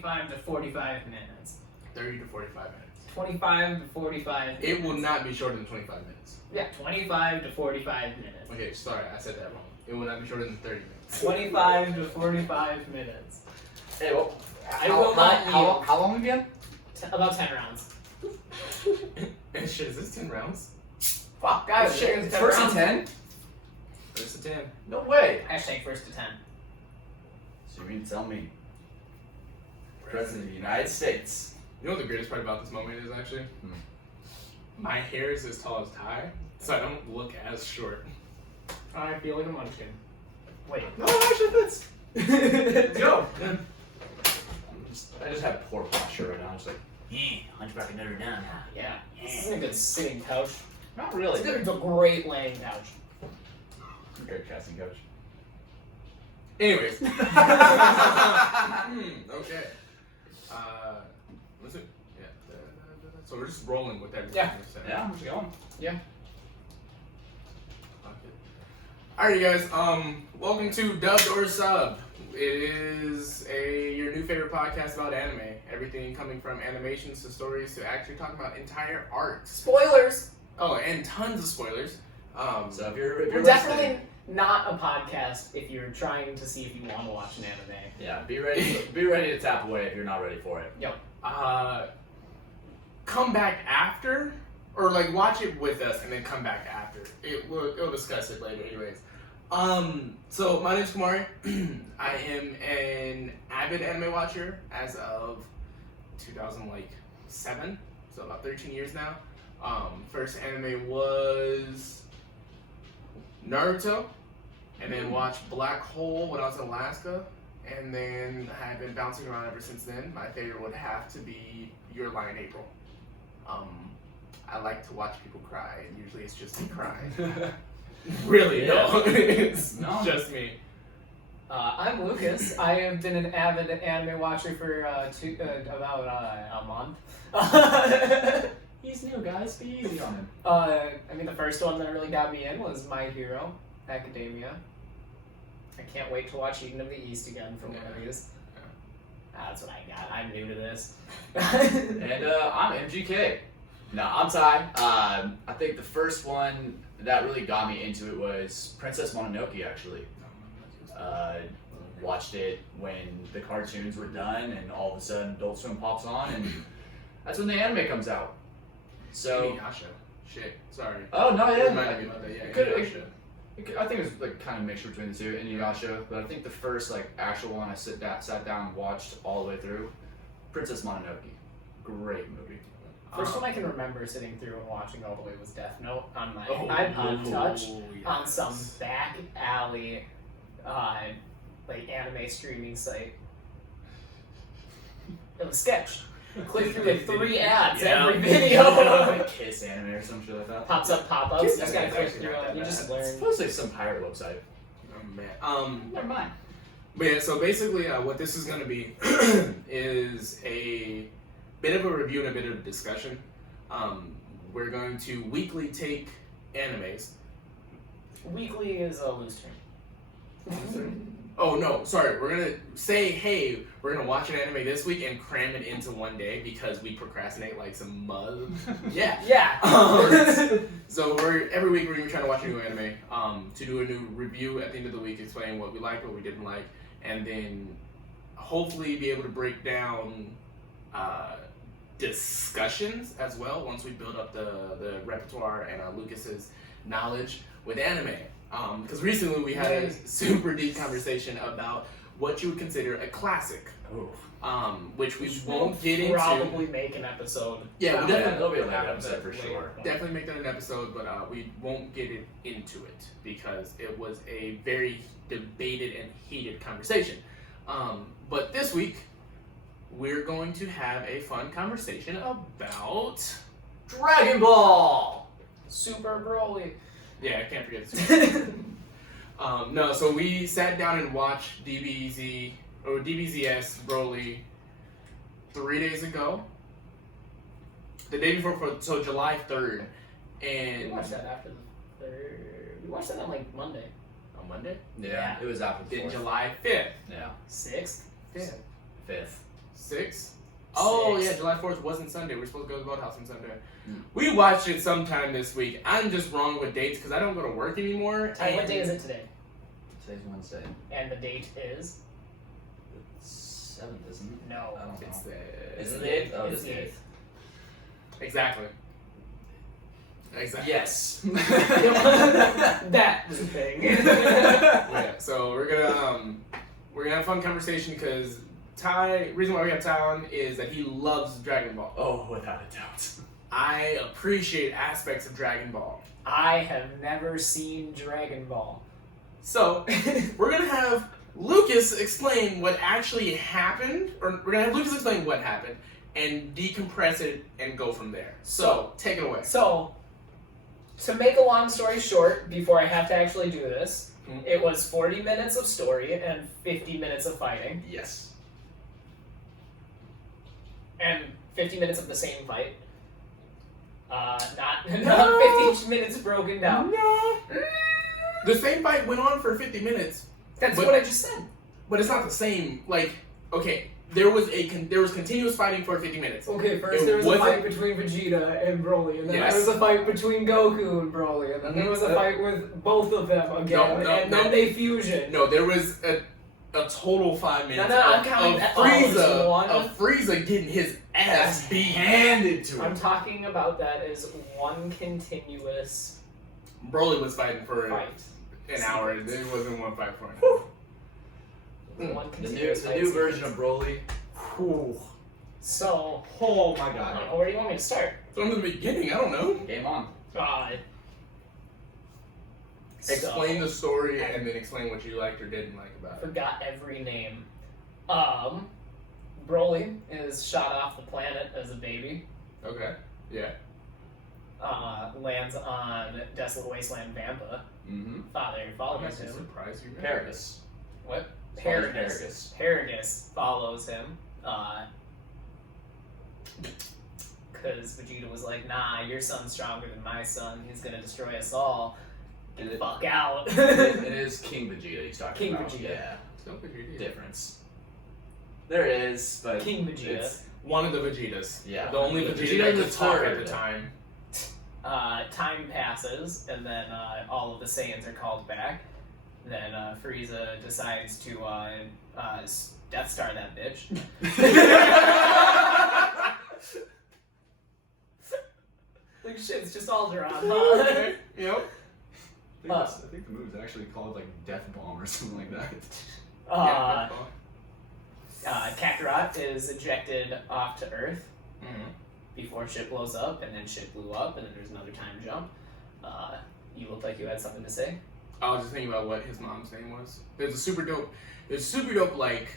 25 to 45 minutes. 30 to 45 minutes. 25 to 45 minutes. It will not be shorter than 25 minutes. Yeah, 25 to 45 minutes. Okay, sorry, I said that wrong. It will not be shorter than 30 minutes. 25 to 45 minutes. Hey, well, I will not yield. How long again? About 10 rounds. And shit, is this 10 rounds? Fuck, guys, Shit, shit, it's first rounds. and 10? First to 10. No way. Hashtag first to 10. So you mean to tell me, President of the United States? You know what the greatest part about this moment is, actually? My hair is as tall as Ty, so I don't look as short. I feel like a munchkin. Wait. No, actually fits. Let's go. Yeah. I just have poor posture right now. I'm just like, Hunchback of Notre Dame. Yeah. This is a good sitting couch. not really. It's a great laying couch. Great casting coach. Anyways. Okay. What's it? Yeah. So we're just rolling with everything. Yeah. you said. Yeah, I'm just going. Yeah. Alright, you guys. Welcome to Dubbed or Sub. It is your new favorite podcast about anime. Everything coming from animations to stories to actually talking about entire arcs. Spoilers! Oh, and tons of spoilers. So if you're We're definitely not a podcast if you're trying to see if you want to watch an anime. yeah, be ready. Be ready to tap away if you're not ready for it. Yep. Come back after, or like watch it with us and then come back after. We'll discuss it later, anyways. So my name's Kumari. I am an avid anime watcher as of 2007, so about 13 years now. First anime was Naruto, and then watched Black Hole when I was in Alaska, and then I've been bouncing around ever since then. My favorite would have to be Your Lie in April. I like to watch people cry, and usually it's just me crying. Really, no, it's just me. I'm Lucas. I have been an avid anime watcher for about a month. He's new, guys. Be easy on him. I mean, the first one that really got me in was My Hero Academia. I can't wait to watch Eden of the East again for one of these. That's what I got. I'm new to this. And I'm MGK. No, I'm Ty. I think the first one that really got me into it was Princess Mononoke, actually. Watched it when the cartoons were done, and all of a sudden Adult Swim pops on, and that's when the anime comes out. So. Inuyasha. Shit, sorry. Oh no, yeah. Reminded me about that. Yeah, Inuyasha. I think it was like kind of a mixture between the two, Inuyasha, but I think the first like actual one I sat down and watched all the way through, Princess Mononoke. Great movie. First one I can remember sitting through and watching all the way was Death Note on my iPod Touch on some back alley, like anime streaming site. It was sketch. Click through like 3 ads every video. Like Kiss anime or some shit like that. Pops up pop-ups. You just gotta click through it. You just It's learn. supposed to be some pirate website. Oh man. Never mind. But yeah, so basically what this is going to be is a bit of a review and a bit of a discussion. We're going to weekly take animes. Weekly is a loose term. Oh no, sorry. We're going to say, hey, we're going to watch an anime this week and cram it into one day because we procrastinate like some mud. Yeah. Yeah. So every week we're going to try to watch a new anime to do a new review at the end of the week, explaining what we liked, what we didn't like, and then hopefully be able to break down discussions as well once we build up the repertoire and Lucas's knowledge with anime. Because recently we had a super deep conversation about what you would consider a classic, which we won't get into. Probably make an episode. Yeah, we'll definitely there'll be a later episode for sure. Definitely make that an episode, but we won't get into it because it was a very debated and heated conversation. But this week, we're going to have a fun conversation about Dragon Ball! Super Broly. Yeah, I can't forget this. No, so we sat down and watched DBZS Broly 3 days ago. The day before, so July 3rd. And We watched that after the 3rd. We watched that on like Monday. On Monday? Yeah, it was after the Then 4th. July 5th. Yeah. 6th? 5th. 5th. 6? Oh, 6. yeah, July 4th wasn't Sunday. We're supposed to go to the Boathouse on Sunday. Mm. We watched it sometime this week. I'm just wrong with dates because I don't go to work anymore. Ty, what day is it today? Today's Wednesday. And the date is? It's 7th, isn't it? No. I don't know. It's the... It's It's the 8th? Oh, it's it's the the 8th. Exactly. Exactly. Yes. That was a thing. Yeah, so we're gonna have a fun conversation because reason why we have Ty on is that he loves Dragon Ball. Oh, without a doubt. I appreciate aspects of Dragon Ball. I have never seen Dragon Ball. So we're gonna have Lucas explain what actually happened, or we're gonna have Lucas explain what happened and decompress it and go from there. So take it away. So, to make a long story short, before I have to actually do this, it was 40 minutes of story and 50 minutes of fighting. Yes. And 50 minutes of the same fight. Not No. 50 minutes broken down. No. The same fight went on for 50 minutes, That's But- what I just said. but it's not the same. Like, okay, there was continuous fighting for 50 minutes. Okay, first It there was a wasn't- fight between Vegeta and Broly, and then Yes. there was a fight between Goku and Broly, and then there was a fight with both of them again, No, and no. then they fusion. No, there was a total 5 minutes No, I'm counting of that all as one. Frieza getting his ass beat. Handed to I'm him. talking about that as one continuous Broly was fighting for fight. an hour. It wasn't one fight for an hour. One The continuous new fight version of Broly. Whew. So, Oh my I god. don't know, where do you want me to start? From the beginning, I don't know. Game on. Explain the story and then explain what you liked or didn't like about it. Forgot every name. Broly is shot off the planet as a baby. Okay. Yeah. Lands on Desolate Wasteland Vampa. Mm-hmm. Father I'm follows actually him. surprised you. Paragus. What? Paragus. Paragus follows him. Because Vegeta was like, nah, your son's stronger than my son. He's gonna destroy us all. Get the fuck out. It is King Vegeta he's talking King about. Vegeta. Yeah. Still Vegeta. Difference. There is, but King Vegeta. it's- One of the Vegetas. Yeah. The only Vegeta Vegeta that the could talk at third. the time. Time passes, and then all of the Saiyans are called back. Then Frieza decides to Death Star that bitch. Like shit's just Alderaan, huh? Okay. Yep. I think the move's actually called like Death Bomb or something like that. Yeah, Kakarot is ejected off to Earth Mhm. before shit blows up, and then shit blew up, and then there's another time jump. You looked like you had something to say. I was just thinking about what his mom's name was. There's a super dope like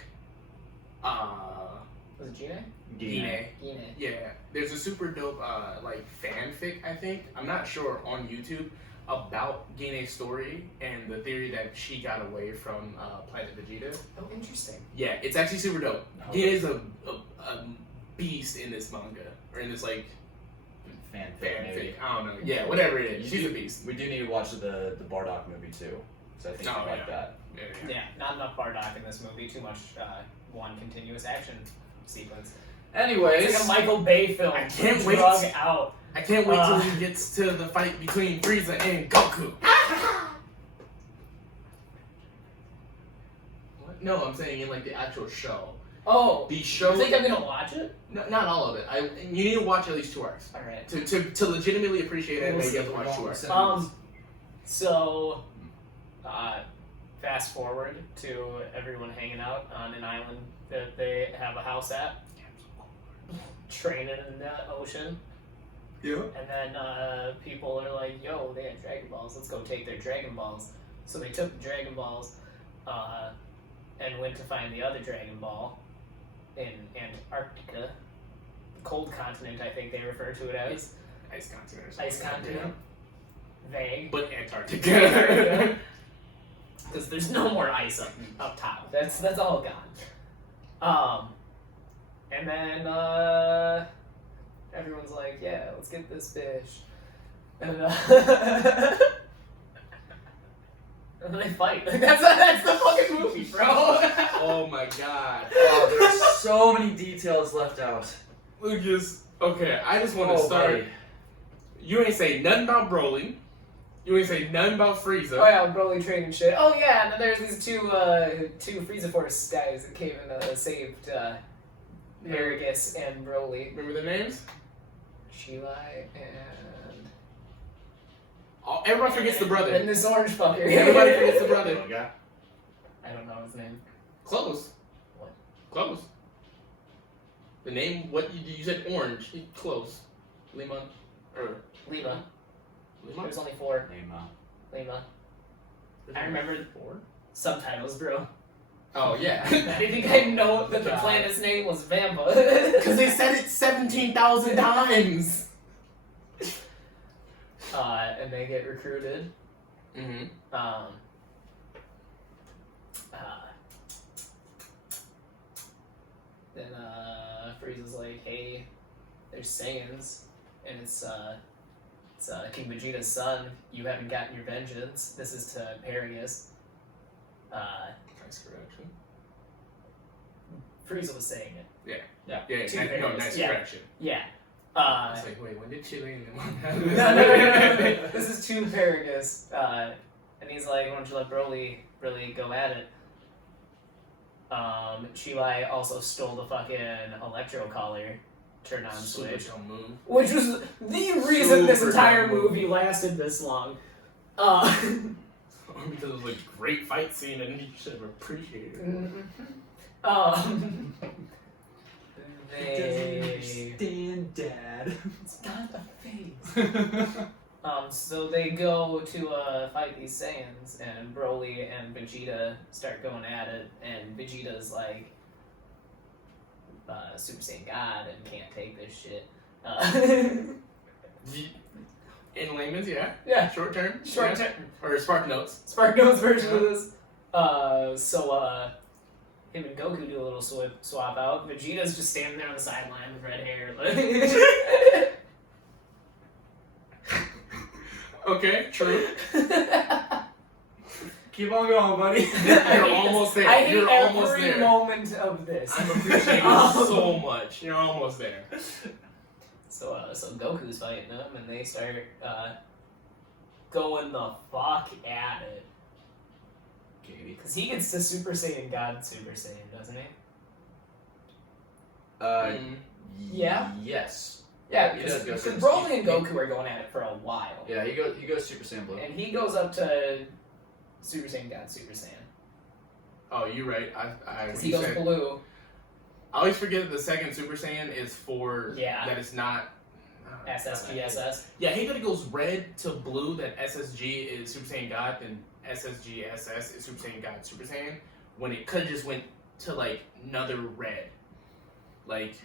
Was it Gine? Gine. Gine. Yeah, there's a super dope like fanfic, I think. I'm not sure, on YouTube about Gine's story and the theory that she got away from Planet Vegeta. Oh, interesting. Yeah, it's actually super dope. Oh. Gine is a beast in this manga, or in this like Fanfic, fanfic. maybe. I don't know. Yeah, whatever it is. She's a beast. We do need to watch the Bardock movie too, so I think Oh, you like yeah. that. Yeah. Yeah, not enough Bardock in this movie. Too much one continuous action sequence. Anyways, It's like a Michael Bay film. I can't wait. Drug out. I can't wait till he gets to the fight between Frieza and Goku. What? No, I'm saying in like the actual show. Oh, The you show. think I'm gonna watch it? No, not all of it. You need to watch at least 2 arcs All right. to legitimately appreciate it. We'll You see. have to watch 2 arcs. So, fast forward to everyone hanging out on an island that they have a house at, training in the ocean, Yeah. and then people are like, "Yo, they have Dragon Balls. Let's go take their Dragon Balls." So they took the Dragon Balls and went to find the other Dragon Ball in Antarctica, the cold continent. I think they refer to it as Ice continent or something. ice continent. Vague. But Antarctica. Because there's no more ice up top. That's all gone. And then everyone's like, yeah, let's get this fish. And and then they fight. That's the fucking movie, bro. Oh my god. oh, there's so many details left out. Lucas, okay, I just want to start. buddy. You ain't say nothing about Broly. You ain't say nothing about Frieza. Oh yeah, Broly trading shit. Oh yeah, and then there's these two Frieza Force guys that came and saved Paragus and Broly. Remember the names? Shilai and... Oh, everyone forgets the brother. And this orange fucker. Everybody forgets the brother. Little guy. I don't know his name. Close. What? Close. The name, what you said orange. Close. Lima. Or Lima. Lima? There's only 4. Name, Lima. I remember 4? subtitles, bro. Oh, yeah. I didn't think I'd know that the planet's name was Vampa. Because they said it 17,000 times. And they get recruited. Mm-hmm. Then Frieza's like, hey, there's Saiyans, and it's King Vegeta's son. You haven't gotten your vengeance. This is to Paragus. Nice correction. Frieza was saying it. Yeah, Paragus. nice Yeah. correction. Yeah. It's like, wait, when did Chile and No. This is to Paragus, and he's like, why don't you let Broly really go at it? Chilai also stole the fucking electro collar turn on switch, Super dumb move. which was the reason this Super entire dumb move. movie lasted this long. Because it was like a great fight scene and you should have appreciated it. They... understand, Dad. It's not a face. So they go to fight these Saiyans, and Broly and Vegeta start going at it, and Vegeta's like Super Saiyan God and can't take this shit. In layman's, yeah. Yeah, Short term. short yeah. term. Or Spark Notes. Spark Notes version of this. So him and Goku do a little swap out. Vegeta's just standing there on the sideline with red hair. Like... Okay, true. Keep on going, buddy. You're almost there. I hate You're every almost there. moment of this. I'm appreciating it so much. You're almost there. So Goku's fighting them, and they start going the fuck at it. Because he gets to Super Saiyan God Super Saiyan, doesn't he? Yeah? Yes. Yeah, He because does go Super Broly Saiyan. and Goku are going at it for a while. Yeah, he goes Super Saiyan Blue. And he goes up to Super Saiyan God Super Saiyan. Oh, you're right. Because he goes blue. I always forget that the second Super Saiyan is for that it's not SSGSS. Yeah, I hate that it goes red to blue. That SSG is Super Saiyan God, and SSGSS is Super Saiyan God Super Saiyan. When it could have just went to like another red, like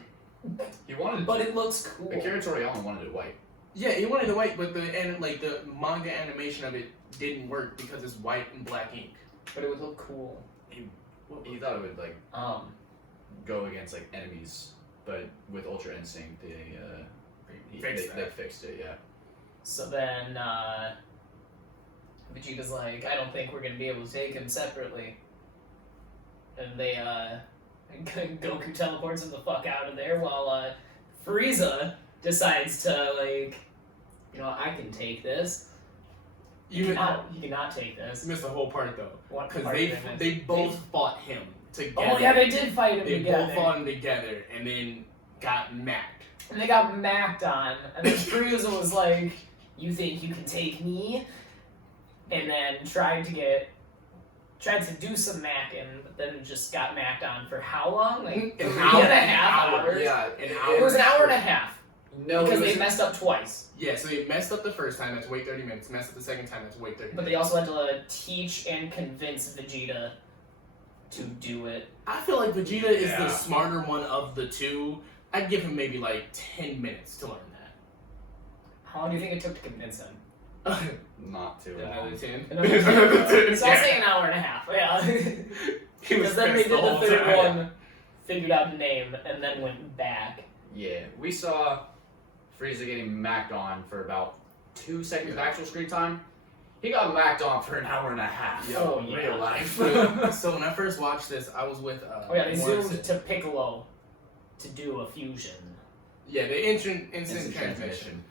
He wanted, But it looks cool. Akira Toriyama wanted it white. yeah, he wanted the white, but the manga animation of it didn't work because it's white and black ink. But it would look cool. He thought it would like go against like enemies, but with Ultra Instinct they fixed it. Yeah. So then Vegeta's like, I don't think we're gonna be able to take him separately. And they Goku teleports him the fuck out of there while Frieza decides to like, I can take this. You cannot take this. You missed the whole part though, What because part did I miss? they both fought him together. Oh yeah, they did fight him They together. both fought him together and then got macked. And they got macked on, and then Frieza was like, you think you can take me? And then tried to do some macking, but then just got macked on for how long? Like An 3.5 hour. hours? Yeah, An hour. It was an hour and a half. No, Because it was, they messed up twice. Yeah, so they messed up the first time, that's wait 30 minutes. Messed up the second time, that's wait 30 minutes. But they also had to teach and convince Vegeta to do it. I feel like Vegeta is Yeah. the smarter one of the two. I'd give him maybe like 10 minutes to learn How long do you think it took to convince him? that. not too long. Another 10? Another 10. So I'll say an hour and a half. Yeah. He was Because then they pissed did the whole third time. one, figured out the name, and then went back. Yeah, we saw Frieza getting macked on for about 2 seconds of actual screen time, He got macked on for an hour and a half. Oh, in yeah. real life. So when I first watched this, I was with Oh yeah, they Morrison. zoomed to Piccolo to do a fusion. Yeah, the instant transmission.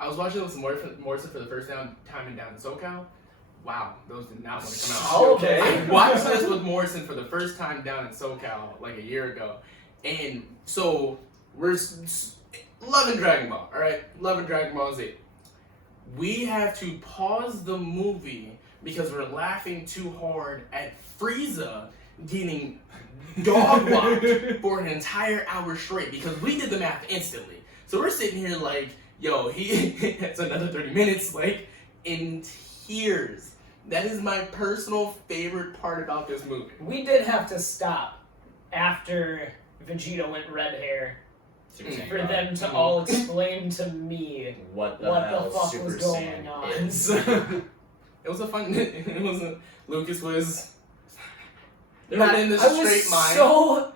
I was watching it with Morrison for the first time in down in SoCal. Wow, those did not want to come out. Oh, okay. I watched this with Morrison for the first time down in SoCal like a year ago, and so we're loving Dragon Ball. All right, loving Dragon Ball Z. We have to pause the movie because we're laughing too hard at Frieza getting dog walked for an entire hour straight because we did the math instantly. So we're sitting here like, yo, it's another 30 minutes, like in tears. That is my personal favorite part about this movie. We did have to stop after Vegeta went red hair for them to all explain to me what the what hell the fuck Super was going Saiyan on. is. It was a fun. Lucas was not in the I was straight mind. so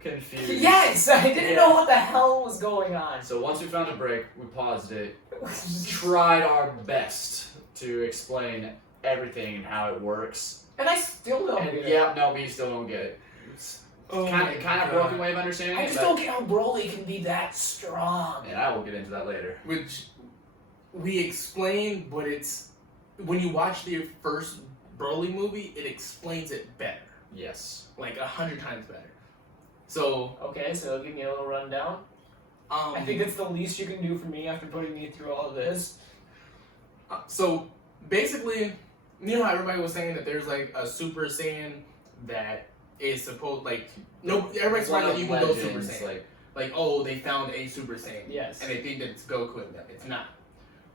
Confused. yes, I didn't know what the hell was going on. So once we found a break, we paused it, tried our best to explain everything and how it works. And I still don't And get it. yeah, no, we still don't get it. It's Oh kind my of God. broken way of understanding. I just but- don't get how Broly can be that strong. And I will get into that later. Which we explain, but it's when you watch the first Broly movie, it explains it better, Yes. like 100 times better. So, Okay, so give me a little rundown. I think it's the least you can do for me after putting me through all of this. So basically, you know how everybody was saying that there's like a Super Saiyan that is supposed everybody's One saying that of you can go Super legends, Saiyan. Like, oh, they found a Super Saiyan. Yes. And they think that it's Goku and them. It's not.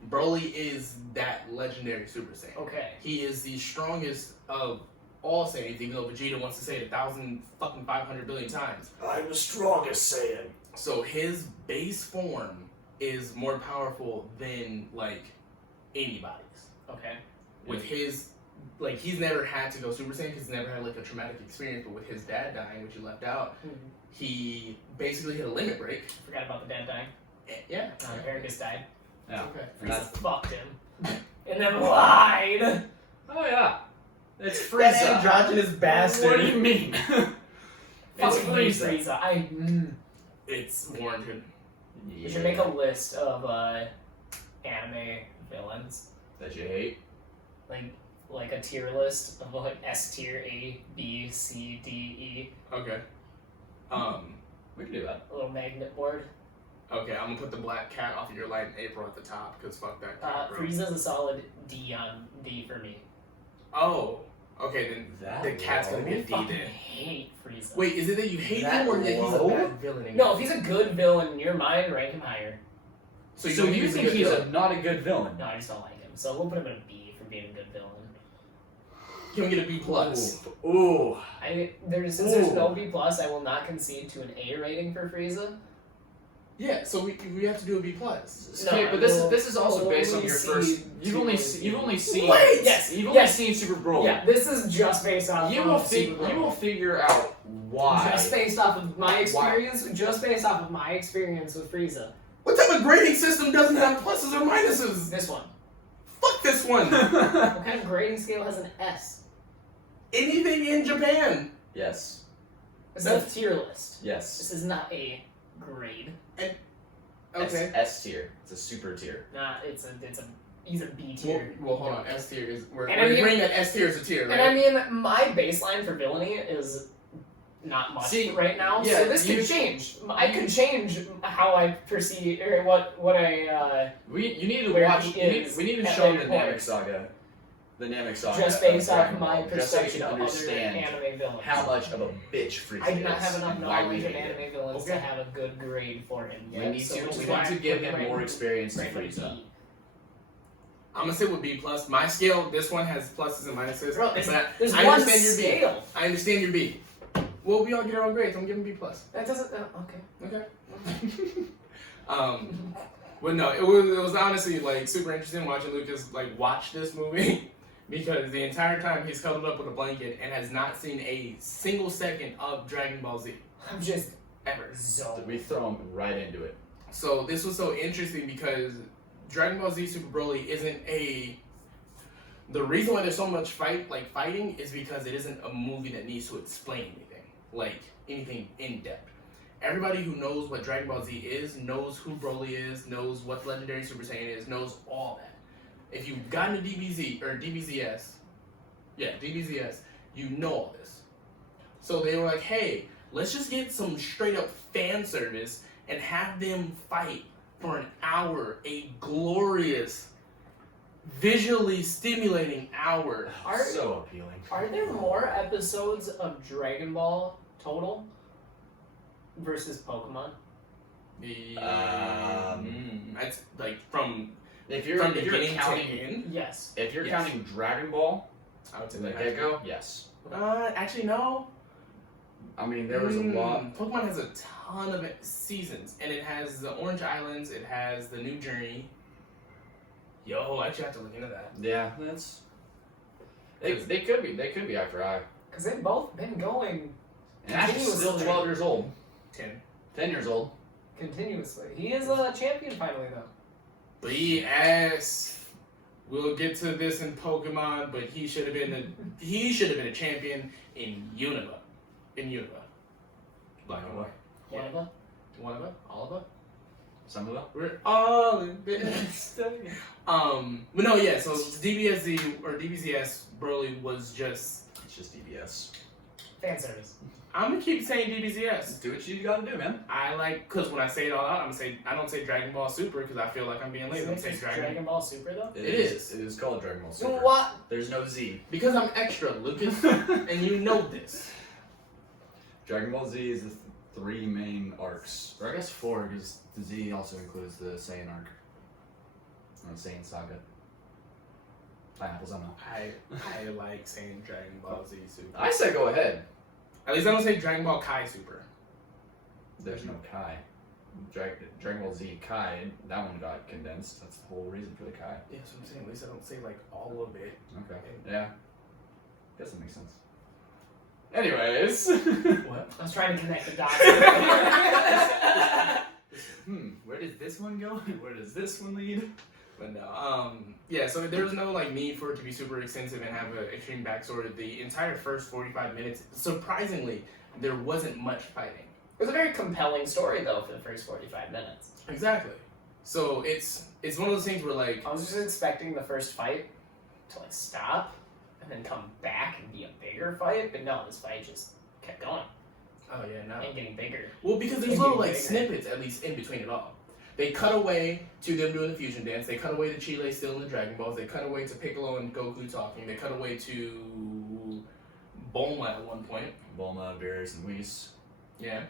Broly is that legendary Super Saiyan. Okay. He is the strongest of all Saiyans, even though Vegeta wants to say it 1,500 billion times. I'm the strongest Saiyan. So his base form is more powerful than like anybody's. Okay. With his, like, he's never had to go Super Saiyan because he's never had like a traumatic experience. But with his dad dying, which he left out, he basically hit a limit break. Forgot about the dad dying. Yeah. Paragus died. Yeah. Okay. And Frieza that's, fucked him. And then lied. oh yeah. It's That Frieza. androgynous bastard. What do you mean? It's Fucking Frieza. Frieza. It's warranted. We should make a list of anime villains. that you hate. Like a tier list of like S tier, A, B, C, D, E. Okay. We can do that. A little magnet board. Okay, I'm gonna put the black cat off of your light in April at the top because fuck that cat, bro. Frieza's a solid D for me. Oh, okay then. That The cat's gonna low? be a I D fucking then. hate Frieza. Wait, is it that you hate That him or that he's a low? bad villain? in No, it? if he's a good villain in your mind, rank him higher. So you think think he's not a good villain? No, I just don't like him. So we'll put him in a B for being a good villain. Can we get a B plus? Ooh. Since there's no B plus, I will not concede to an A rating for Frieza. Yeah, so we have to do a B plus. Okay, No, but this we'll is also based on only your see first. You've two only and seen. Wait! Yes, You've yes. only seen Super Broly. Yeah, this is just based off. You of will Super Bowl. you will figure out why. Just based off of my experience. Just based off of my experience with Frieza. What type of grading system doesn't have pluses or minuses? This one. Fuck this one. What kind of grading scale has an S? Anything in Japan. Yes. It's a tier list. Yes. This is not a grade. Okay. S tier. It's a super tier. Nah, he's a B tier. Well, hold on. S tier is we're And I mean- agreeing that S tier is a tier, right? And I mean, my baseline for villainy is not much See, right now, yeah, so this could change. I could change how I perceive or what I You need to Where watch. he is We need to at show him later the Namek points. Saga. The Namek Saga. just based off Dragon my Ball, just so you perception can of other understand anime villains. how much of a bitch Frieza I do not is have enough and why we knowledge of hate it. anime villains Okay. to have a good grade for him. We yet, need so to. which We is why need to I give put him right more in- experience than right in Frieza. B. I'm gonna sit with B plus. My scale, this one has pluses and minuses. Bro, there's but one understand your B. scale. I understand your B. Well, we all get our own grades. I'm giving B plus. That doesn't. Okay. Okay. But no, it was honestly like super interesting watching Lucas like watch this movie because the entire time he's cuddled up with a blanket and has not seen a single second of Dragon Ball Z I'm just ever. zoned. We throw him right into it. So this was so interesting because Dragon Ball Z Super Broly isn't a The reason why there's so much fighting is because it isn't a movie that needs to explain anything in depth. Everybody who knows what Dragon Ball Z is, knows who Broly is, knows what Legendary Super Saiyan is, knows all that. If you've gotten a DBZS, you know all this. So they were like, hey, let's just get some straight up fan service and have them fight for an hour, a glorious, visually stimulating hour. So appealing. Are there more episodes of Dragon Ball total versus Pokemon? That's like from If you're beginning to counting, end. Yes. if you're Yes. counting Dragon Ball, I would say to the that. get go, yes. Actually, no. I mean, there was a lot. Pokemon has a ton of seasons, and it has the Orange Islands. It has the New Journey. Yo, I actually have to look into that. Yeah, that's. They could be eye for eye. Because they've both been going And Ash is still Continuously. 12 years old. 10. Years old. continuously. He is a champion finally, though. BS. We'll get to this in Pokemon, but he should have been a champion in Unova. Black and white. One of them. One of us? All of us? Some of them. We're all in this. But no, yeah, so DBSZ or DBZS Broly was just. It's just DBS. Fan service. I'm gonna keep saying DBZS. Do what you gotta do, man. Cause when I say it all out, I don't say Dragon Ball Super because I feel like I'm being lazy. I'm Is saying this Dragon Dragon Ball Super, though? It is. It is called Dragon Ball Super. What? There's no Z. because I'm extra, Lucas, and you know this. Dragon Ball Z is the three main arcs. Or I guess four, because the Z also includes the Saiyan arc. And the Saiyan Saga. Pineapples, I know. I like saying Dragon Ball Z Super. I say go ahead. At least I don't say Dragon Ball Kai Super. There's no Kai. Dragon Ball Z Kai, that one got condensed. That's the whole reason for the Kai. Yeah, that's what I'm saying. At least I don't say like all of it. Okay. Yeah. Guess that makes sense. Anyways. What? I was trying to connect the dots. Where does this one go? Where does this one lead? But no, yeah, so there was no like need for it to be super extensive and have an extreme backstory. The entire first 45 minutes, surprisingly, there wasn't much fighting. It was a very compelling story, though, for the first 45 minutes. Exactly. So it's one of those things where like I was just expecting the first fight to like stop and then come back and be a bigger fight, but no, this fight just kept going oh yeah, no. and getting bigger. Well, because there's Getting little like bigger. snippets at least in between it all. They cut away to them doing the fusion dance. They cut away to Chile still in the Dragon Balls. They cut away to Piccolo and Goku talking. They cut away to Bulma at one point. Bulma, Beerus, and Whis. Yeah.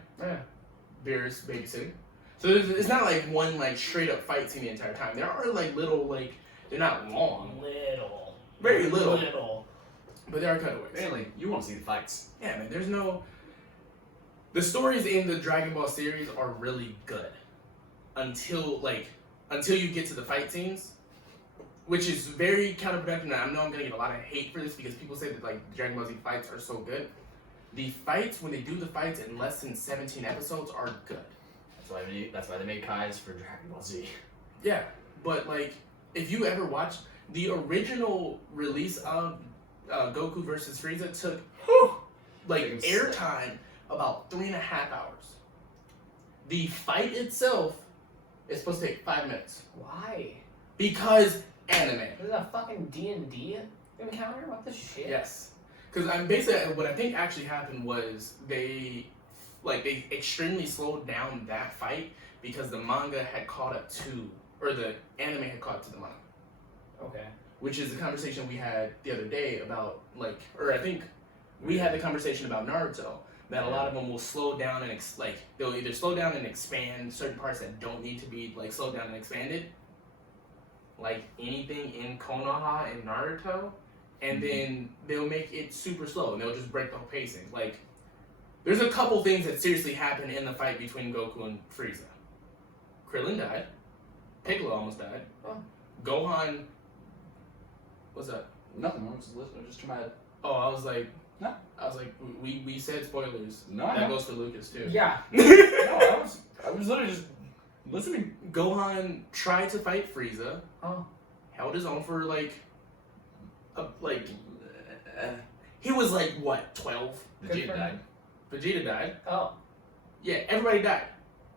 Beerus babysitting. So it's not like one like straight up fight scene the entire time. There are like little like they're not long, Little. very little, Little. but there are cutaways. Mainly, you want to see the fights. Yeah, man. There's no. The stories in the Dragon Ball series are really good until you get to the fight scenes, which is very counterproductive. And I know I'm gonna get a lot of hate for this because people say that like Dragon Ball Z fights are so good. The fights, when they do the fights in less than 17 episodes, are good. That's why they made Kais for Dragon Ball Z. Yeah, but like, if you ever watched the original release of Goku versus Frieza, took like airtime about 3.5 hours. The fight itself is supposed to take 5 minutes Why? because anime. This is a fucking D&D encounter? What the shit? Yes, because I'm basically what I think actually happened was they extremely slowed down that fight because the manga had caught up to, or the anime had caught up to the manga. Okay. Which is the conversation we had the other day about I think we had the conversation about Naruto, that a lot of them will slow down and they'll either slow down and expand certain parts that don't need to be like slowed down and expanded, like anything in Konoha and Naruto, and then they'll make it super slow and they'll just break the whole pacing. Like, there's a couple things that seriously happened in the fight between Goku and Frieza. Krillin died. Piccolo almost died. Oh. Gohan. What's up? Nothing. I was listening. Just too mad. Oh, I was like, No. I was like, we said spoilers. No, I That know. goes for Lucas too. Yeah. No, I was literally just listening. Gohan tried to fight Frieza. Oh. Held his own for like he was like what, 12? Vegeta died. Vegeta died. Oh. Yeah, everybody died.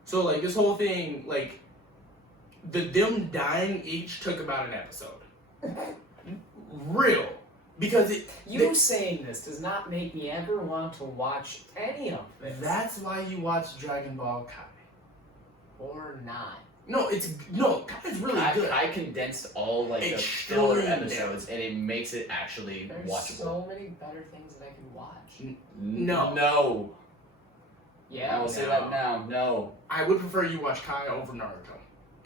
So like this whole thing, like them dying each took about an episode. Real. Because Saying this does not make me ever want to watch any of this. that's why you watch Dragon Ball Kai. Or not. No, Kai's really good. I condensed all like the Extremely filler episodes, and it makes it actually There's watchable. so many better things that I can watch. No. No. Yeah. I will say that now. No. I would prefer you watch Kai over Naruto.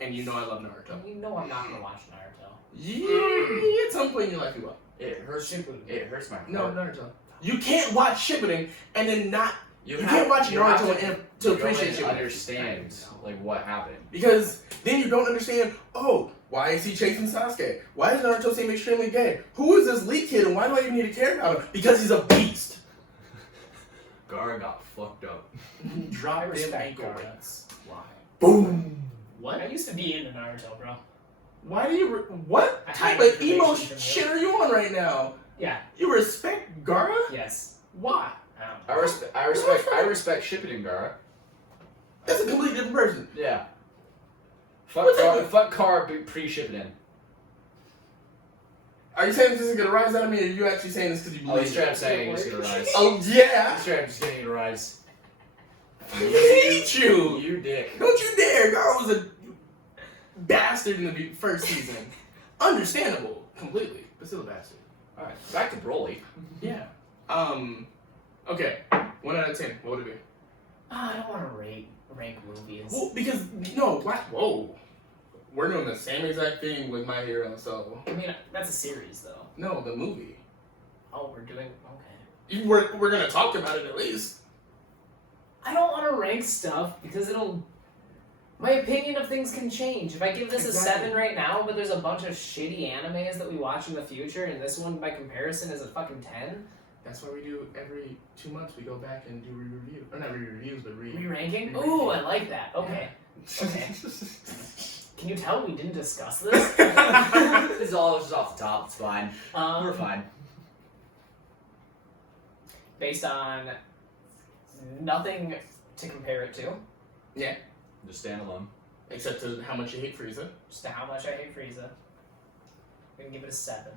And you know I love Naruto. You know I'm not gonna watch Naruto. Yeah, at some point in your life you will. It hurts. It hurts my heart. No, Naruto. You can't watch Shippuden and then not. You can't watch Naruto to you appreciate don't Shippuden. understand like what happened. Because then you don't understand, why is he chasing Sasuke? Why does Naruto seem extremely gay? Who is this Lee kid and why do I even need to care about him? Because he's a beast. Gaara got fucked up. Drop them respect ankle Gaara. weights. Why? Boom. What? I used to be into Naruto, bro. Why do you... what I type hide of emo information from you. shit are you on right now? Yeah. You respect Gaara? Yes. Why? I don't know. I respect Shippuden Gaara. That's a completely different person. Yeah. What's up Fuck Gaara pre-Shippuden. Are you saying this is gonna rise out of me, or are you actually saying this because you Oh, believe he's straight it? up saying he's gonna rise. Oh, yeah! He's straight up just getting a rise. I hate you! You dick. Don't you dare! Gaara was a bastard in the first season. Understandable, completely, but still a bastard. Alright, back to Broly. Yeah. Okay. 1 out of 10. What would it be? I don't want to rank movies. Well, because whoa, we're doing the same exact thing with My Hero. So I mean, that's a series, though. no, the movie. Oh, we're doing okay. We're gonna talk about it at least. I don't want to rank stuff because my opinion of things can change. If I give this Exactly. a 7 right now, but there's a bunch of shitty animes that we watch in the future, and this one, by comparison, is a fucking 10. That's why we do every 2 months. We go back and do re-review. Or not re-reviews, but Re-ranking? Re-ranking. Ooh, I like that. Okay. Okay. Can you tell we didn't discuss this? This is all just off the top, it's fine. We're fine. Based on nothing to compare it to, Just stand alone. Except to how much you hate Frieza. just how much I hate Frieza, I'm gonna give it a 7.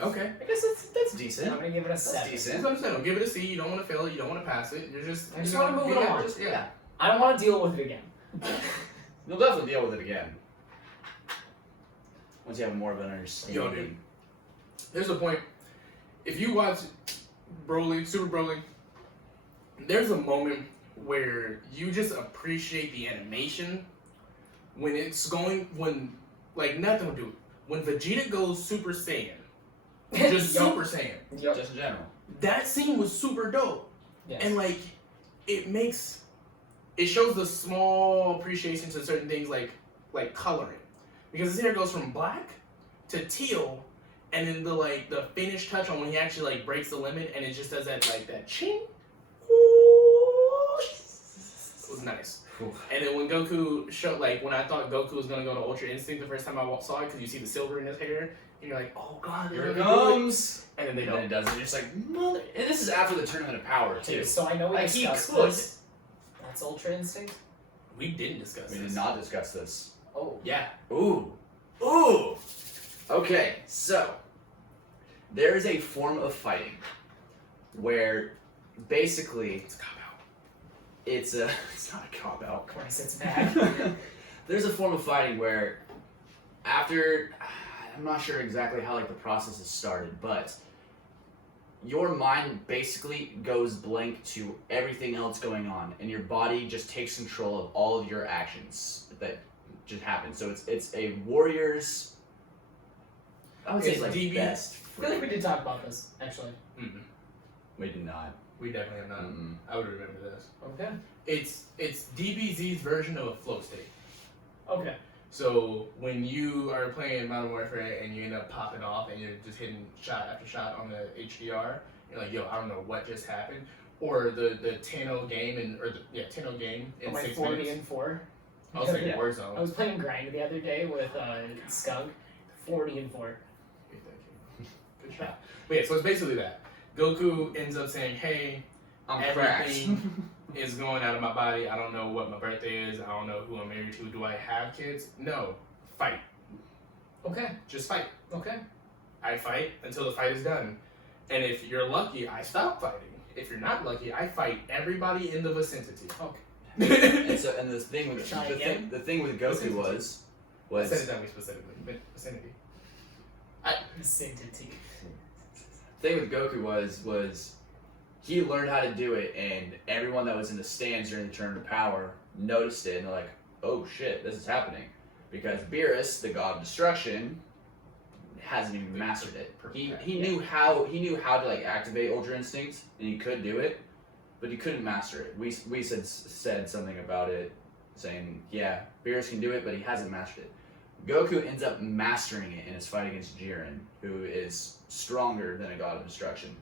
Okay. I guess that's decent. I'm gonna give it a 7. decent. That's understandable. Give it a C. You don't want to fail it. You don't want to pass it. You're just. I just wanna move it along. Yeah. I don't want to deal with it again. You'll definitely deal with it again. Once you have more of an understanding. Yo, dude. Here's the point. If you watch Broly, Super Broly, there's a moment where you just appreciate the animation when like nothing will do it. When Vegeta goes Super Saiyan, just Yup. Super Saiyan. Yep. Just in general. That scene was super dope. Yes. And like, it shows the small appreciation to certain things like coloring. Because his hair goes from black to teal, and then the finish touch on when he actually like breaks the limit and it just does that ching. It was nice. And then when Goku showed, when I thought Goku was gonna go to Ultra Instinct the first time I saw it, because you see the silver in his hair, and you're like, oh god, Here they're it gonna do it. comes. And then they And then it don't. does. And you're just like, mother. And this is after the Tournament of Power too. Okay, so I know we Like, he discussed could. this. That's Ultra Instinct? We didn't discuss We this. did not discuss this. Oh. Yeah. Ooh. Ooh. Okay, so there is a form of fighting where basically It's a cop out. it's not a cop out. Christ, it's bad. There's a form of fighting where after I'm not sure exactly how the process is started, but your mind basically goes blank to everything else going on, and your body just takes control of all of your actions that just happen. So it's a warrior's. I would say it's like DBS. best. I feel like we did talk about this, actually. Mm-mm. We did not. We definitely have not. Mm-mm. I would remember this. Okay. It's DBZ's version of a flow state. Okay. So when you are playing Modern Warfare and you end up popping off and you're just hitting shot after shot on the HDR, you're like, yo, I don't know what just happened. Or the 10-0 game 10-0 game in Am I 6 40 minutes. and 4? I was thinking Yeah. Warzone. I was playing Grind the other day with Skunk. 40 and 4. Good shot. But yeah, so it's basically that. Goku ends up saying, hey, I'm cracked. everything is going out of my body. I don't know what my birthday is. I don't know who I'm married to. Do I have kids? No. Fight. Okay. Just fight. Okay. I fight until the fight is done. And if you're lucky, I stop fighting. If you're not lucky, I fight everybody in the vicinity. Okay. And the thing with Try again. the thing with Goku was I said it that way specifically, but vicinity. Vicinity. thing with Goku was he learned how to do it, and everyone that was in the stands during the Tournament of Power noticed it, and they're like, "Oh shit, this is happening," because Beerus, the god of destruction, hasn't even mastered it. He knew how to like activate Ultra Instinct, and he could do it, but he couldn't master it. We said something about it, saying, "Yeah, Beerus can do it, but he hasn't mastered it." Goku ends up mastering it in his fight against Jiren, who is stronger than a god of destruction.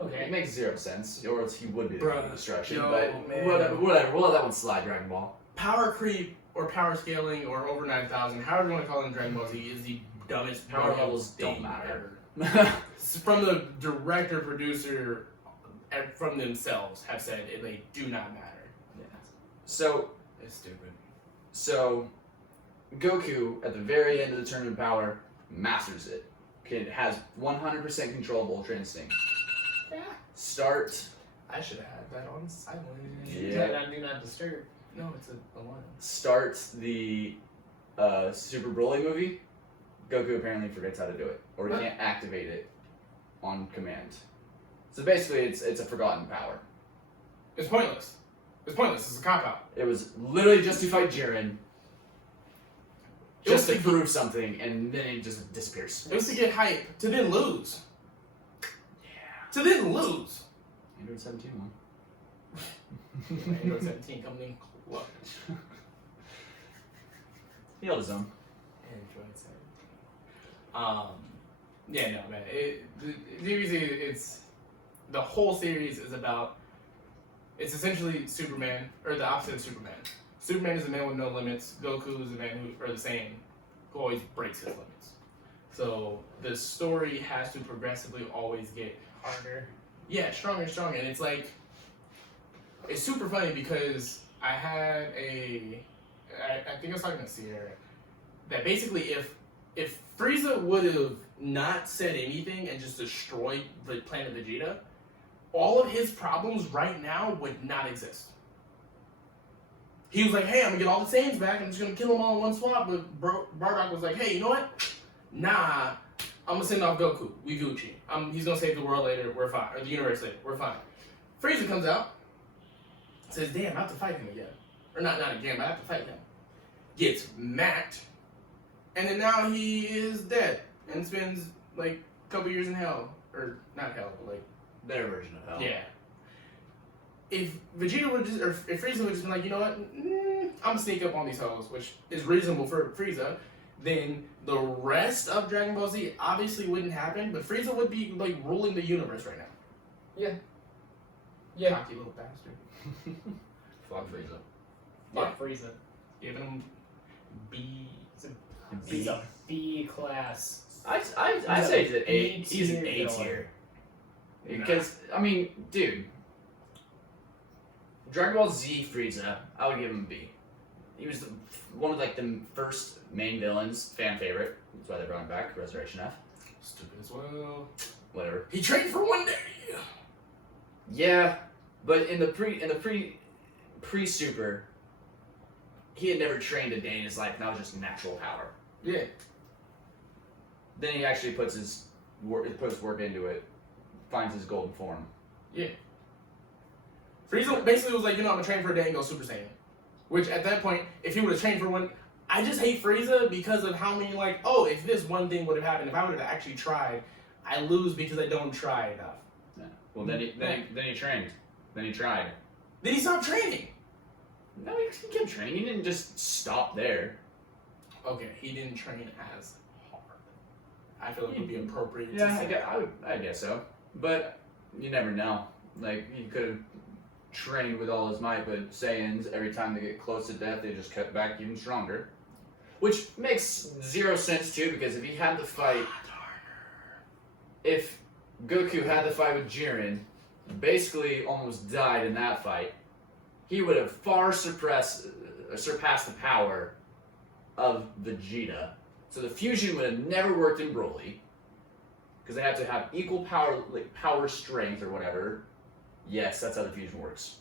Okay. It makes zero sense, or else he would be the god of destruction. yo, But man. whatever, we'll let that one slide. Dragon Ball. Power creep or power scaling or over 9,000, however you want to call it in Dragon Ball Z, is the dumbest Power brilliant levels don't thing matter. ever. From the director, producer, and from themselves have said they do not matter. Yeah. So It's stupid. Goku, at the very end of the Tournament of Power, masters it. Has 100% control of Ultra Instinct. Yeah. Start. I should have had that on silent. Yeah. Turn on Do Not Disturb. No, it's a one. Start the Super Broly movie. Goku apparently forgets how to do it, or he What? can't activate it on command. So basically, it's a forgotten power. It's pointless. It's pointless. It's a cop out. It was literally just to fight Jiren, It just was to to- prove something, and then it just disappears. It was to get hype to then lose. Yeah. To then lose. Android 17 one. Android 17 coming in clutch. He held his own. Android 17. Yeah, no, man. The DBZ, it's the whole series is about. It's essentially Superman, or the opposite of Superman. Superman is a man with no limits. Goku is a man who, or the same, who always breaks his limits. So the story has to progressively always get Harder. yeah, stronger and stronger. And it's like, it's super funny because I had I think I was talking to Sierra, that basically if Frieza would have not said anything and just destroyed the planet Vegeta, all of his problems right now would not exist. He was like, hey, I'm gonna get all the Saiyans back, I'm just gonna kill them all in one swap, but Bardock was like, hey, you know what? Nah, I'm gonna send off Goku. We Gucci. He's gonna save the world later. We're fine. Or the universe later. We're fine. Frieza comes out. Says, damn, I have to fight him again. Or not again, but I have to fight him. Gets macked. And then now he is dead. And spends like a couple years in hell. Or not hell, but like, Their version of hell. yeah. If Vegeta would just, or if Frieza would just been like, you know what? I'm gonna sneak up on these hoes, which is reasonable for Frieza, then the rest of Dragon Ball Z obviously wouldn't happen, but Frieza would be like ruling the universe right now. Yeah. Cocky little bastard. Fuck Frieza. Fuck Frieza. Giving him B. He's a B class. I He's say a he's an A. B He's an tier A villain. tier. Because I mean, dude, Dragon Ball Z Frieza, I would give him a B. He was one of like the first main villains, fan favorite. That's why they brought him back. Resurrection F. Stupid as well. Whatever. He trained for one day. Yeah, but in the pre super, he had never trained a day in his life, and that was just natural power. Yeah. Then he actually puts work into it, finds his golden form. Yeah. Frieza basically was like, you know, I'm gonna train for a day and go Super Saiyan. Which at that point, if he would have trained for one, I just hate Frieza because of how many like, oh, if this one thing would have happened, if I would have actually tried, I lose because I don't try enough. Yeah. Well, then he trained. Then he tried. Then he stopped training. No, he kept training. He didn't just stop there. Okay, he didn't train as hard. I feel like it would be appropriate to Yeah, say. I guess so. But you never know. Like, he could have trained with all his might, but Saiyans, every time they get close to death, they just cut back even stronger. Which makes zero sense, too, because if he had to fight if Goku had the fight with Jiren, basically almost died in that fight, he would have far surpassed the power of Vegeta. So the fusion would have never worked in Broly, because they have to have equal power, like power strength or whatever. Yes, that's how the fusion works.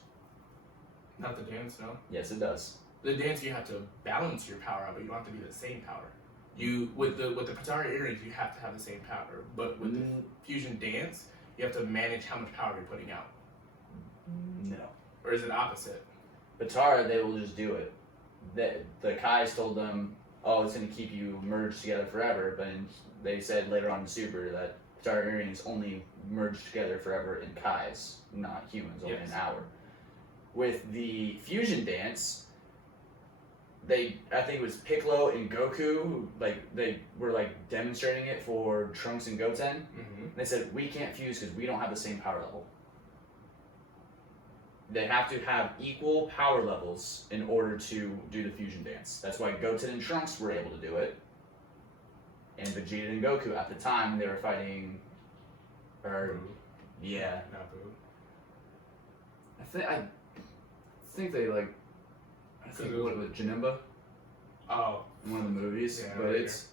Not the dance, no. Yes, it does. The dance, you have to balance your power out, but you don't have to be the same power. You with the Patara earrings, you have to have the same power, but with the fusion dance, you have to manage how much power you're putting out. No. Or is it opposite? Patara, they will just do it. The Kais told them, oh, it's going to keep you merged together forever, but they said later on in Super that Patara earrings only merge together forever in Kais, not humans, only an hour. With the fusion dance, I think it was Piccolo and Goku, they were demonstrating it for Trunks and Goten. Mm-hmm. They said, we can't fuse because we don't have the same power level. They have to have equal power levels in order to do the fusion dance. That's why Goten and Trunks were able to do it. And Vegeta and Goku at the time they were fighting, yeah. Not Boo. I think they what with Janemba. Oh. In one of the movies, Yeah, but it's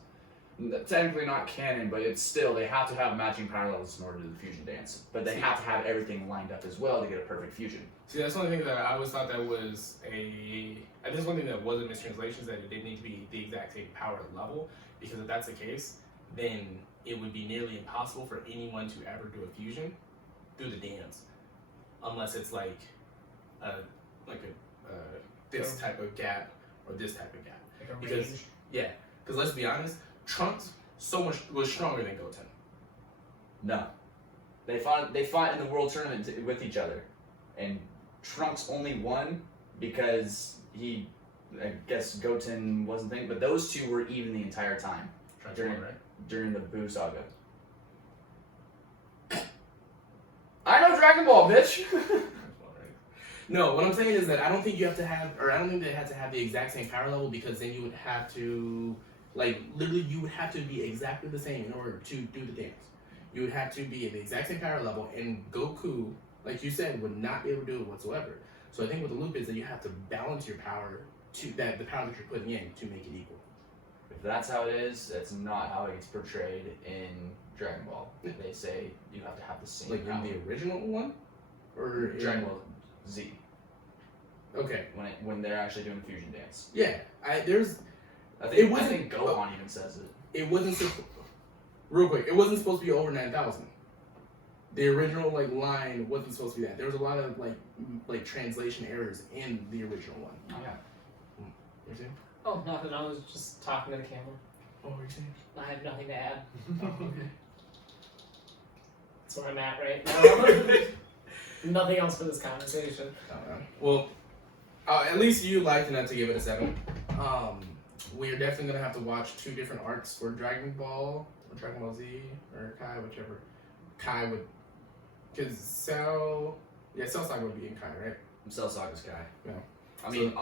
technically not canon. But it's still they have to have matching power levels in order to do the fusion dance. But they have to have everything lined up as well to get a perfect fusion. See, that's one thing that I always thought that was I think one thing that was a mistranslation is that it didn't need to be the exact same power level, because if that's the case, then it would be nearly impossible for anyone to ever do a fusion through the dance, unless it's this type of gap or this type of gap. Because let's be honest, Trunks was stronger than Goten. No, they fought in the world tournament with each other, and Trunks only won because I guess Goten wasn't thinking, but those two were even the entire time during the Buu saga. I know Dragon Ball, bitch. No, what I'm saying is that I don't think they had to have the exact same power level, because then you would have to, literally you would have to be exactly the same in order to do the dance. You would have to be at the exact same power level, and Goku, like you said, would not be able to do it whatsoever. So I think what the loop is that you have to balance your power the power that you're putting in to make it equal. If that's how it is, that's not how it's portrayed in Dragon Ball. They say you have to have the same power. In the original one? Or Dragon Ball Z. Okay. When they're actually doing the fusion dance. Yeah. I think Gohan even says it. It wasn't real quick, it wasn't supposed to be over 9,000. The original line wasn't supposed to be that. There was a lot of translation errors in the original one. Oh, yeah. You're saying? Oh, nothing. I was just talking to the camera. Oh, what are you saying? I have nothing to add. Oh, okay. That's where I'm at right now. Nothing else for this conversation. Well, at least you liked enough to give it a 7. We're definitely gonna have to watch 2 different arcs for Dragon Ball, or Dragon Ball Z, or Kai, whichever. Kai would, because Cell Saga would be in Kai, right? Cell Saga's Kai. Yeah. I mean,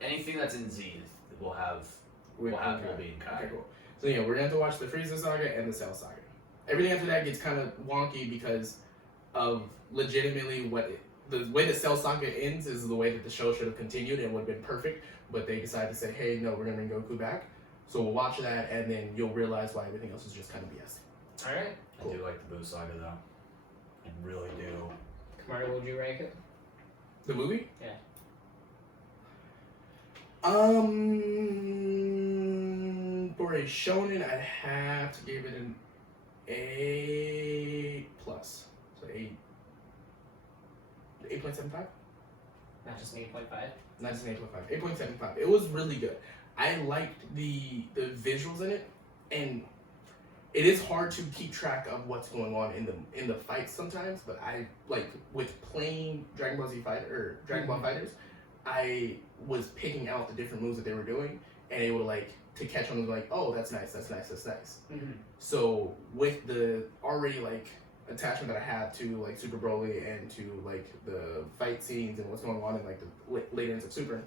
anything that's in Z will be in Kai. Okay, cool. So yeah, we're gonna have to watch the Frieza Saga and the Cell Saga. Everything after that gets kind of wonky because of legitimately the way the Cell Saga ends is the way that the show should have continued and would have been perfect, but they decided to say, hey, no, we're gonna bring Goku back. So we'll watch that, and then you'll realize why everything else is just kind of BS. All right. Cool. I do like the Buu saga though. I really do. Kamari, would you rank it? The movie? Yeah. For a shonen, I'd have to give it an A+. So 8.75? Not just an 8.5? Not just an 8.5. 8.75. It was really good. I liked the visuals in it, and it is hard to keep track of what's going on in the fights sometimes, but I with playing Dragon Ball Z Dragon Ball Fighters, I was picking out the different moves that they were doing and able to catch on and oh, that's nice. Mm-hmm. So with the already attachment that I have to Super Broly and to the fight scenes and what's going on in the later ends of Super,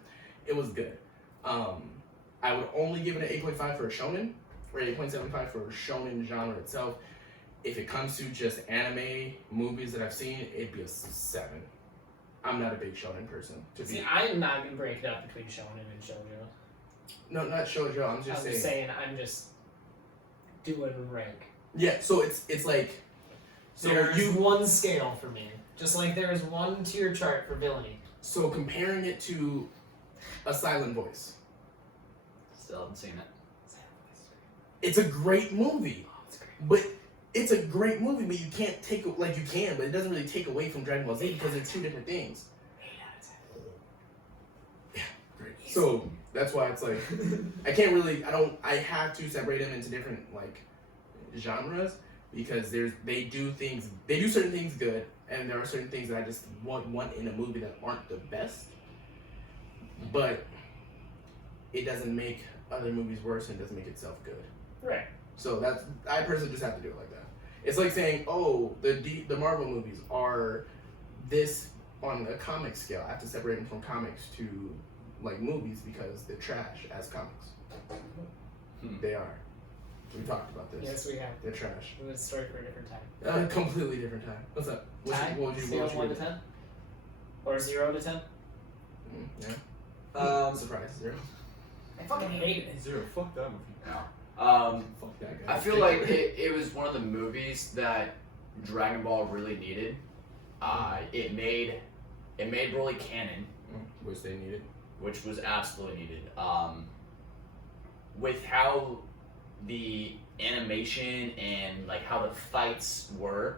it was good. I would only give it an 8.5 for a shonen, or 8.75 for shonen genre itself. if it comes to just anime movies that I've seen, it'd be a 7. I'm not a big shonen person. See, I'm not gonna break it up between shonen and shoujo. No, not shoujo. I'm just saying. I'm just doing rank. Yeah. So it's like. So there's one scale for me, just like there is one tier chart for villainy. So comparing it to A Silent Voice. Still haven't seen it. It's a great movie. Oh, it's great. But it's a great movie, but you can't take it, like you can, but it doesn't really take away from Dragon Ball Z because they're 2 different things. Yeah, great. So that's why it's like I have to separate them into different like genres because they do certain things good, and there are certain things that I just want in a movie that aren't the best. But it doesn't make other movies worse and it doesn't make itself good. Right. So I personally just have to do it like that. It's like saying, oh, the Marvel movies are this on a comic scale. I have to separate them from comics to like movies because they're trash as comics. They are. We talked about this. Yes, we have. They're trash. It was a story for a different time. Completely different time. What's up? What would you 1 to 10? Or 0 to 10? Yeah. Surprise, 0. I fucking hate it. 0. Fuck that movie. No. Fuck that guy. I feel like it was one of the movies that Dragon Ball really needed. It made Broly canon, Which they needed. which was absolutely needed. With how the animation and like how the fights were,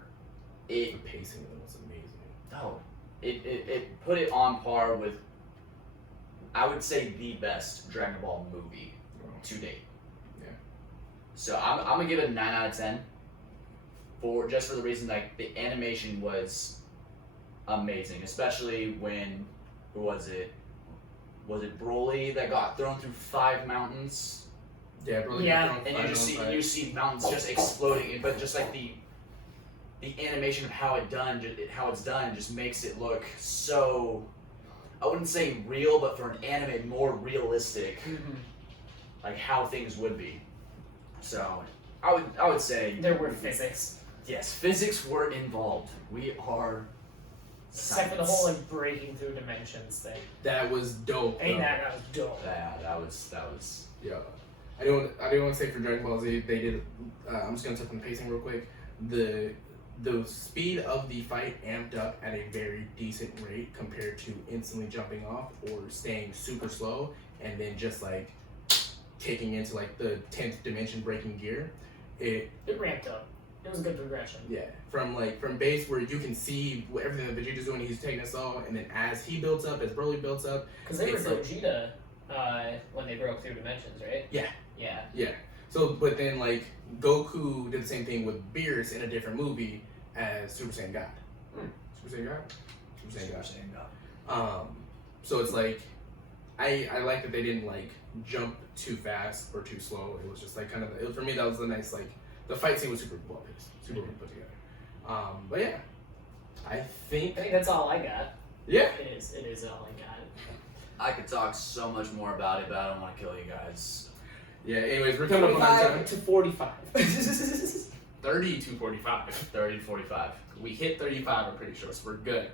The pacing of them was amazing. it put it on par with, I would say, the best Dragon Ball movie to date. Yeah. So I'm gonna give it a 9 out of 10. For the reason like the animation was amazing, especially when who was it? Was it Broly that got thrown through 5 mountains? Yeah, Broly. Yeah. And you see mountains just exploding, but just like the animation of how it's done just makes it look so, I wouldn't say real, but for an anime, more realistic, like how things would be. So I would say There were physics. yes, physics were involved. We are Except for the whole like breaking through dimensions thing. That was dope. Ain't though. that was dope. yeah, that was Yeah. I didn't want to say for Dragon Ball Z they did. I'm just gonna touch on the pacing real quick. The speed of the fight amped up at a very decent rate compared to instantly jumping off or staying super slow and then just like kicking into like the 10th dimension breaking gear. It ramped up. It was a good progression. Yeah, from base where you can see everything that Vegeta's doing, he's taking us all, and then as he builds up, as Broly builds up, Because they were it's like- Gogeta when they broke through dimensions, right? Yeah. Yeah. yeah. So, but then like Goku did the same thing with Beerus in a different movie as Super Saiyan God. Super Saiyan God. Super Saiyan God. So it's like, I like that they didn't like jump too fast or too slow. It was just like for me that was a nice like. The fight scene was super well paced, super well put together. But yeah, I think that's all I got. yeah. It is all I got. I could talk so much more about it, but I don't want to kill you guys. Yeah. Anyways, we're coming up on our time. to 45. 30 to 45. 30 to 45. We hit 35. I'm pretty sure, so we're good.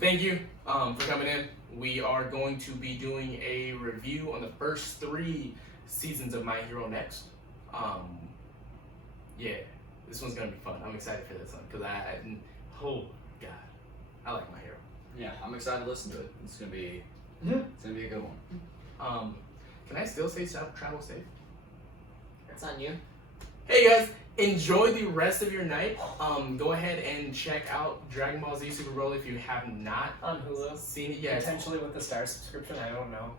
Thank you for coming in. We are going to be doing a review on the first 3 seasons of My Hero next. Yeah, this one's gonna be fun. I'm excited for this one because oh god, I like My Hero. Yeah, I'm excited to listen to it. It's gonna be a good one. Can I still say travel safe? That's on you. Hey guys, enjoy the rest of your night. Go ahead and check out Dragon Ball Z Super Broly if you have not On Hulu. seen it yet. Potentially with the Star subscription, I don't know.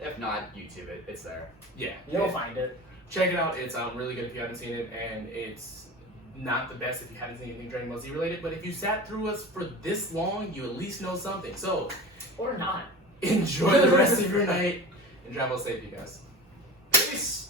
If not, YouTube it. It's there. Yeah, You'll find it. check it out. It's really good if you haven't seen it, and it's not the best if you haven't seen anything Dragon Ball Z related. But if you sat through us for this long, you at least know something. So Or not. enjoy the rest of your night and travel safe, you guys. Peace.